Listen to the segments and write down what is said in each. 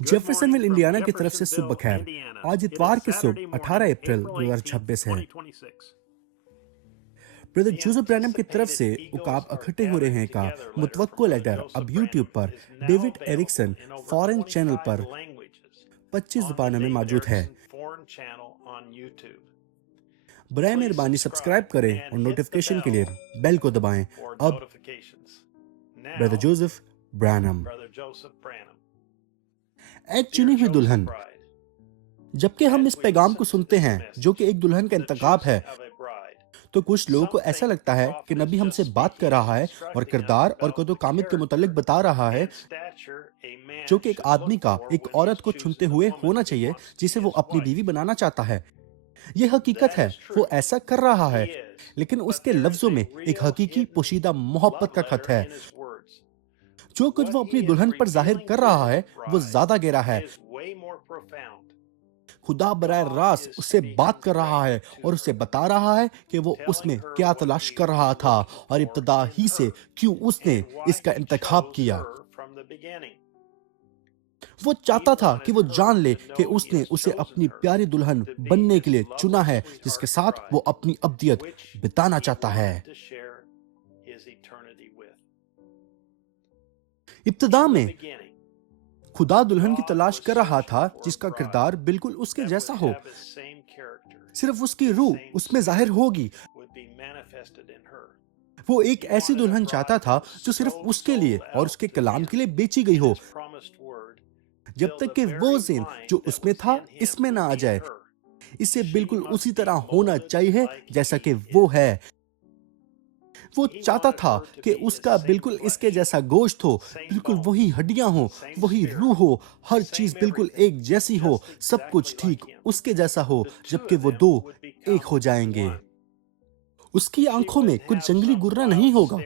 Jeffersonville Indiana की तरफ से सुबह बखैर। आज इतवार की सुबह 18 अप्रैल 2026 है। ब्रदर जोसेफ ब्रैनम की तरफ से उकाब इकट्ठे हो रहे हैं का मुतवक्को लेटर अब यूट्यूब पर डेविड एरिक्सन फॉरेन चैनल पर 25 जुबानों में मौजूद है। बराए मेहरबानी सब्सक्राइब करें और नोटिफिकेशन के लिए बेल को दबाएं। अब ब्रदर जोसेफ ब्रैनम। एक चुनी हुई दुल्हन। जबकि हम इस पैगाम को सुनते हैं जो कि एक दुल्हन का इंतखाब है, तो कुछ लोगों को ऐसा लगता है कि नबी हमसे बात कर रहा है और किरदार और कदो कामित के मुतालिक बता रहा है जो कि एक आदमी का एक औरत को चुनते हुए होना चाहिए जिसे वो अपनी बीवी बनाना चाहता है। ये हकीकत है, वो ऐसा कर रहा है, लेकिन उसके लफ्जों में एक हकीकी पोशीदा मोहब्बत का खत है। जो कुछ वो अपनी दुल्हन पर जाहिर कर रहा है वो ज्यादा गहरा है। खुदा बराह रास्त उससे बात कर रहा है और उसे बता रहा है कि वो उसमें क्या तलाश कर रहा था और इब्तदा ही से क्यों उसने इसका इंतखाब किया। वो चाहता था कि वो जान ले कि उसने उसे अपनी प्यारी दुल्हन बनने के लिए चुना है जिसके साथ वो अपनी अब्दियत बिताना चाहता है। इब्तदा में खुदा दुल्हन की तलाश कर रहा था जिसका किरदार बिल्कुल उसके जैसा हो। सिर्फ उसकी रूह उसमें जाहिर होगी। वो एक ऐसी दुल्हन चाहता था जो सिर्फ उसके लिए और उसके कलाम के लिए बेची गई हो, जब तक कि वो ज़ेन जो उसमें था इसमें ना आ जाए। इसे बिल्कुल उसी तरह होना चाहिए जैसा कि वो है। वो चाहता था कि उसका बिल्कुल इसके जैसा गोश्त हो, बिल्कुल वही हड्डियां हो, वही रूह हो, हर चीज बिल्कुल एक जैसी हो, सब कुछ ठीक उसके जैसा हो, जबकि वो दो एक हो जाएंगे। उसकी आंखों में कुछ जंगली गुर्रा नहीं होगा।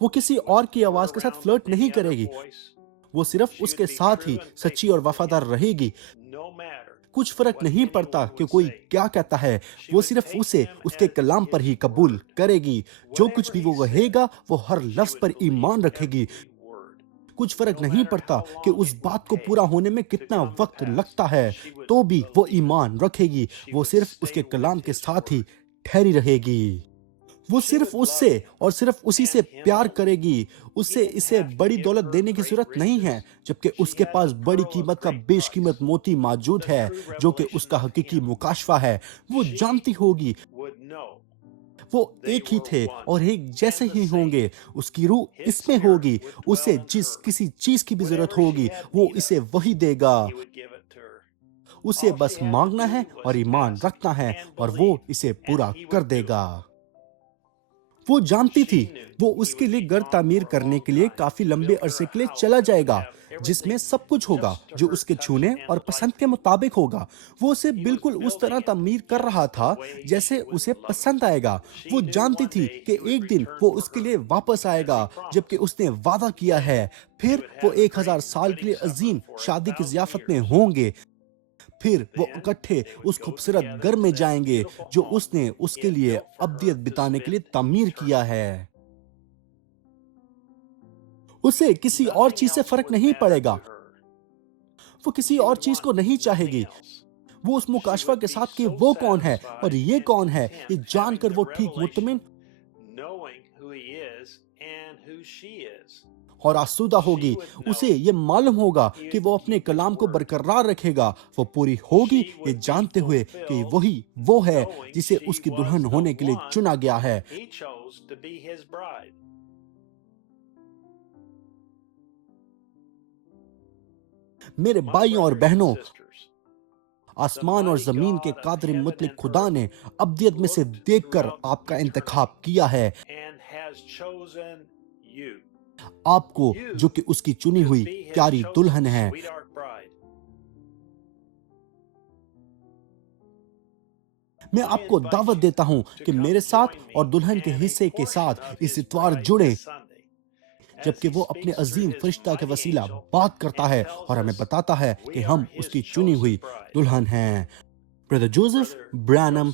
वो किसी और की आवाज के साथ फ्लर्ट नहीं करेगी। वो सिर्फ उसके साथ ही सच्ची और वफादार रहेगी। कुछ फर्क नहीं पड़ता कि कोई क्या कहता है, वो सिर्फ उसे उसके कलाम पर ही कबूल करेगी। जो कुछ भी वो कहेगा वो हर लफ्ज पर ईमान रखेगी। कुछ फर्क नहीं पड़ता कि उस बात को पूरा होने में कितना वक्त लगता है, तो भी वो ईमान रखेगी। वो सिर्फ उसके कलाम के साथ ही ठहरी रहेगी। वो सिर्फ उससे और सिर्फ उसी से प्यार करेगी। उसे इसे बड़ी दौलत देने की जरूरत नहीं है, जबकि उसके पास बड़ी कीमत का बेशकीमत मोती मौजूद है जो कि उसका हकीकी मुकाशफा है। वो जानती होगी वो एक ही थे और एक जैसे ही होंगे। उसकी रूह इसमें होगी। उसे जिस किसी चीज की भी जरूरत होगी वो इसे वही देगा। उसे बस मांगना है और ईमान रखना है और वो इसे पूरा कर देगा। वो जानती थी वो उसके लिए घर तामीर करने के लिए काफी लंबे अरसे के लिए चला जाएगा, जिसमें सब कुछ होगा जो उसके छूने और पसंद के मुताबिक होगा। वो उसे बिल्कुल उस तरह तामीर कर रहा था जैसे उसे पसंद आएगा। वो जानती थी कि एक दिन वो उसके लिए वापस आएगा, जबकि उसने वादा किया है। फिर वो 1000 साल के लिए अजीम शादी की जियाफत में होंगे। फिर वो इकट्ठे उस खूबसूरत घर में जाएंगे जो उसने उसके लिए अब्दियत बिताने के लिए तामीर किया है। उसे किसी और चीज से फर्क नहीं पड़ेगा। वो किसी और चीज को नहीं चाहेगी। वो उस मुकाशफा के साथ कि वो कौन है और ये कौन है, ये जानकर वो ठीक मुतमिन और आसूदा होगी। उसे ये मालूम होगा कि वो अपने कलाम को बरकरार रखेगा। वो पूरी होगी ये जानते हुए कि वही वो है जिसे उसकी दुल्हन होने के लिए चुना गया है। मेरे भाइयों और बहनों, आसमान और जमीन के कादिर मुतलिक खुदा ने अब्दियत में से देखकर आपका इंतखाब किया है। आपको जो कि उसकी चुनी हुई प्यारी दुल्हन है। मैं आपको दावत देता हूं कि मेरे साथ और दुल्हन के हिस्से के साथ इस इतवार जुड़े, जबकि वो अपने अजीम फरिश्ता के वसीला बात करता है और हमें बताता है कि हम उसकी चुनी हुई दुल्हन हैं। ब्रदर जोसेफ ब्रैनम,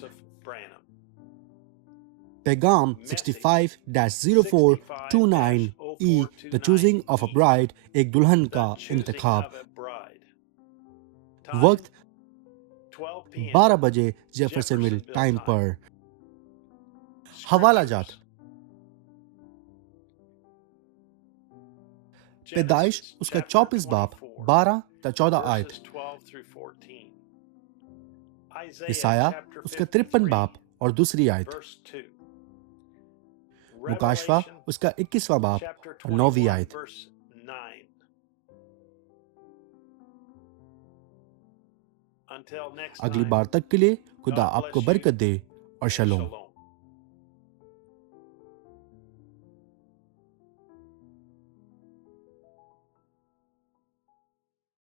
पैगाम 65-0429 E the choosing of a bride, एक दुल्हन का इंतखाब। वक्त 12 बजे जेफरसनविल टाइम पर। हवाला जात पैदाइश उसका 24 बाप 12 ता 14 आयत। यसाया उसका 53 बाप और दूसरी आयत। मुकाशवा उसका 21वां बाप और 9वीं आयत। अगली बार तक के लिए खुदा आपको बरकत दे और शलोम।